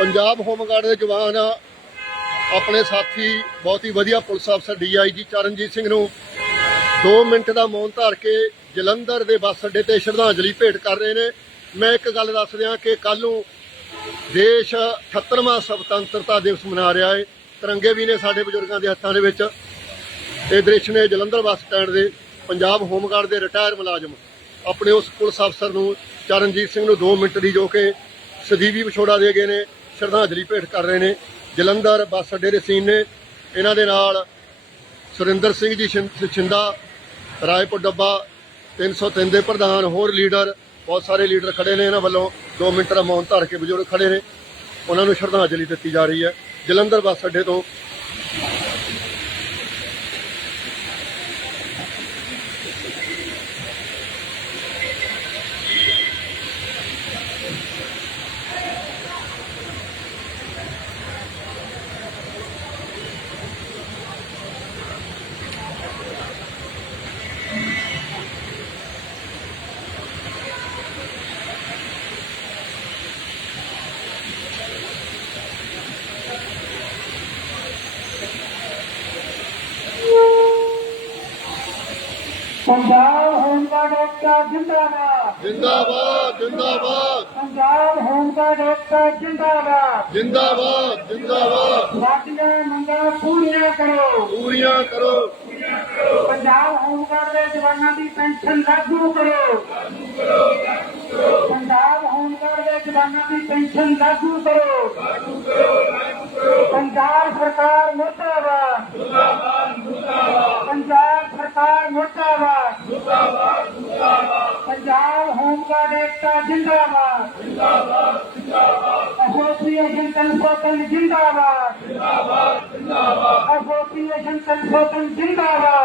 Punjab home guard ਦੇ ਜਵਾਨ ਆਪਣੇ ਸਾਥੀ, ਬਹੁਤ ਹੀ ਵਧੀਆ ਪੁਲਿਸ ਅਫਸਰ ਡੀਆਈਜੀ ਚਰਨਜੀਤ ਸਿੰਘ ਨੂੰ 2 ਮਿੰਟ ਦਾ ਮੌਨ ਧਾਰ ਕੇ ਜਲੰਧਰ ਦੇ ਬੱਸ ਅੱਡੇ ਤੇ ਸ਼ਰਧਾਂਜਲੀ ਭੇਟ ਕਰ ਰਹੇ ਨੇ। ਮੈਂ ਇੱਕ ਗੱਲ ਦੱਸ ਦਿਆਂ ਕਿ ਕੱਲ ਨੂੰ ਦੇਸ਼ 78ਵਾਂ ਸੁਤੰਤਰਤਾ ਦਿਵਸ ਮਨਾ ਰਿਹਾ ਹੈ ਤਿਰੰਗੇ ਵੀ ਨੇ ਸਾਡੇ ਬਜ਼ੁਰਗਾਂ ਦੇ ਹੱਥਾਂ ਦੇ ਵਿੱਚ। ਇਹ ਦ੍ਰਿਸ਼ ਨੇ ਜਲੰਧਰ ਬੱਸ ਸਟੈਂਡ ਦੇ ਪੰਜਾਬ ਹੋਮਗਾਰਡ ਦੇ ਰਿਟਾਇਰ ਮੁਲਾਜ਼ਮ ਆਪਣੇ ਉਸ ਪੁਲਿਸ ਅਫਸਰ ਨੂੰ, ਚਰਨਜੀਤ ਸਿੰਘ ਨੂੰ 2 ਮਿੰਟ ਦੀ ਜੋ ਕਿ ਸਦੀਵੀ ਵਿਛੋੜਾ ਦੇ ਗਏ ਨੇ। ਸ਼ਰਧਾਂਜਲੀ ਭੇਟ ਕਰ ਰਹੇ ਨੇ। ਜਲੰਧਰ ਬੱਸ ਅੱਡੇ ਦੇ ਸੀਨ ਨੇ। ਇਹਨਾਂ ਦੇ ਨਾਲ ਸੁਰਿੰਦਰ ਸਿੰਘ ਜੀ ਛਿੰਦਾ, ਰਾਏਪੁਰ ਡੱਬਾ 303 ਦੇ ਪ੍ਰਧਾਨ, ਹੋਰ ਲੀਡਰ, ਬਹੁਤ ਸਾਰੇ ਲੀਡਰ ਖੜੇ ਨੇ। ਇਹਨਾਂ ਵੱਲੋਂ 2 ਮਿੰਟ ਦਾ ਮੌਨ ਧਾਰ ਕੇ ਬਜ਼ੁਰਗ ਖੜੇ ਨੇ। ਉਹਨਾਂ ਨੂੰ ਸ਼ਰਧਾਂਜਲੀ ਦਿੱਤੀ ਜਾ ਰਹੀ ਹੈ। ਜਲੰਧਰ ਬੱਸ ਅੱਡੇ ਤੋਂ ਪੰਜਾਬ ਹੋਮਗਾਰਡ ਏਕਤਾ ਜਿੰਦਾਬਾਦ। ਜਿੰਦਾਬਾਦ ਜਿੰਦਾਬਾਦ। ਪੰਜਾਬ ਹੋਮਗਾਰਡ ਏਕਤਾ ਜਿੰਦਾਬਾਦ। ਜਿੰਦਾਬਾਦ ਜਿੰਦਾਬਾਦ। ਸਾਡੀਆਂ ਮੰਗਾਂ ਪੂਰੀਆਂ ਕਰੋ। ਪੂਰੀਆਂ ਕਰੋ। ਪੰਜਾਬ ਹੋਮਗਾਰਡ ਦੇ ਜਵਾਨਾਂ ਦੀ ਪੈਨਸ਼ਨ ਲਾਗੂ ਕਰੋ। ਪੰਜਾਬ ਹੋਮਗਾਰਡ ਦੇ ਜਵਾਨਾਂ ਦੀ ਪੈਨਸ਼ਨ ਲਾਗੂ ਕਰੋ। ਪੰਜਾਬ ਸਰਕਾਰ ਮੁਰਦਾਬਾਦ ਪੰਜਾਬ ਸਰਕਾਰ ਮੁਰਦਾਬਾਦ ਪੰਜਾਬ ਹੋਮਗਾਰਡ ਏਕਤਾ ਜਿੰਦਾਬਾਦ। ਐਸੋਸੀਏਸ਼ਨ ਕਨਸਲਟੈਂਟ ਜਿੰਦਾਬਾਦ। ਐਸੋਸੀਏਸ਼ਨ ਕਨਸਲਟੈਂਟ ਜਿੰਦਾਬਾਦ।